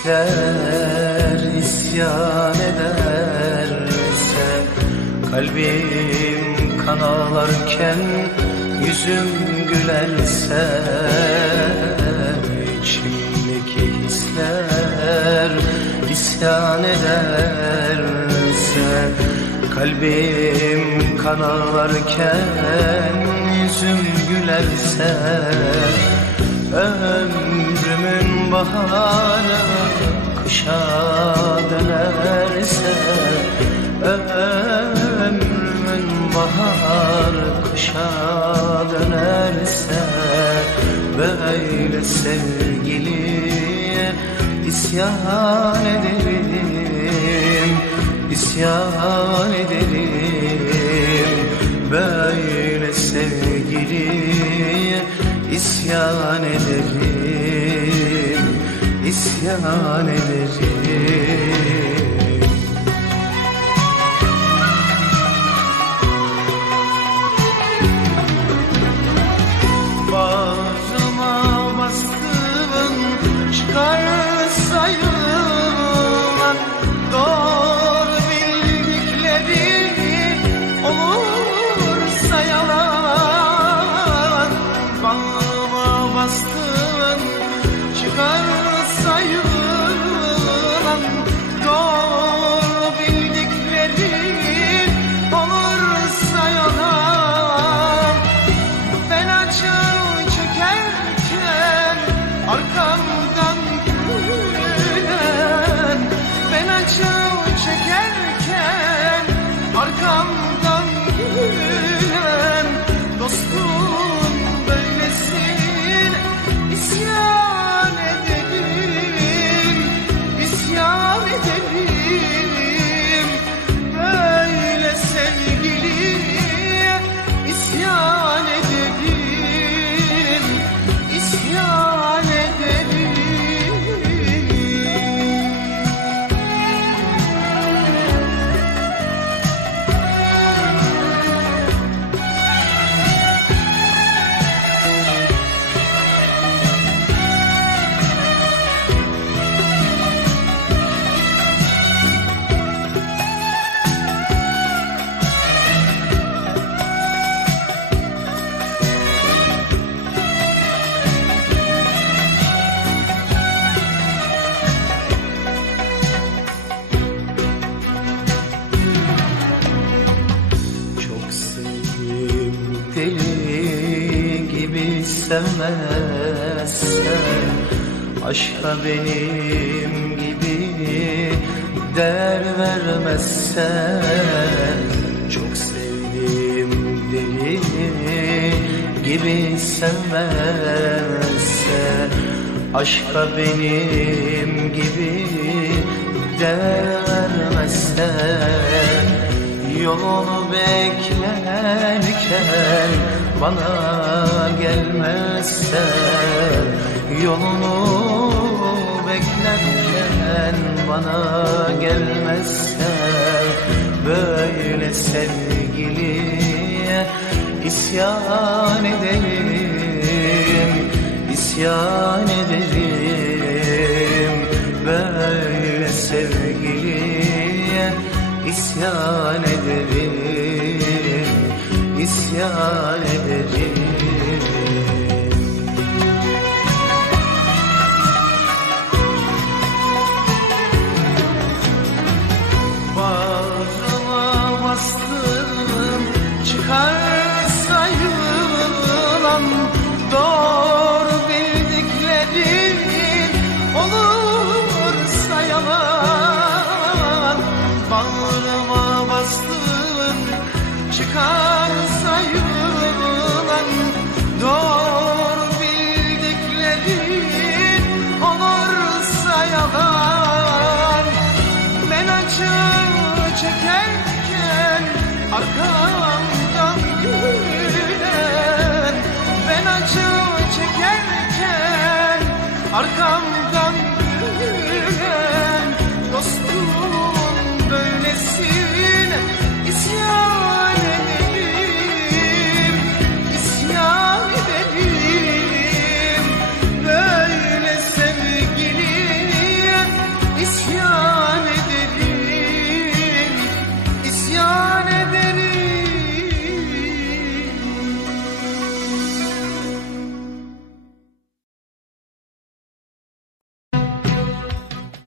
Hisler isyan ederse Kalbim kan ağlarken yüzüm gülerse İçimdeki hisler isyan ederse Kalbim kan ağlarken yüzüm gülerse Ömrümün baharı kışa dönerse Ömrümün baharı kışa dönerse Böyle sevgiliye isyan ederim isyan ederim isyan ederim isyan ederim sevmezsen Aşka benim gibi değer vermezsen Çok sevdim deli gibi sevmezsen Aşka benim gibi değer vermezsen Yolunu beklerken bana gelmezsen Yolunu beklerken bana gelmezsen Böyle sevgiliye isyan ederim isyan ederim. Böyle sevgiliye isyan ederim isyan ederim Arkamdan güler Ben acı çekerken Arkamdan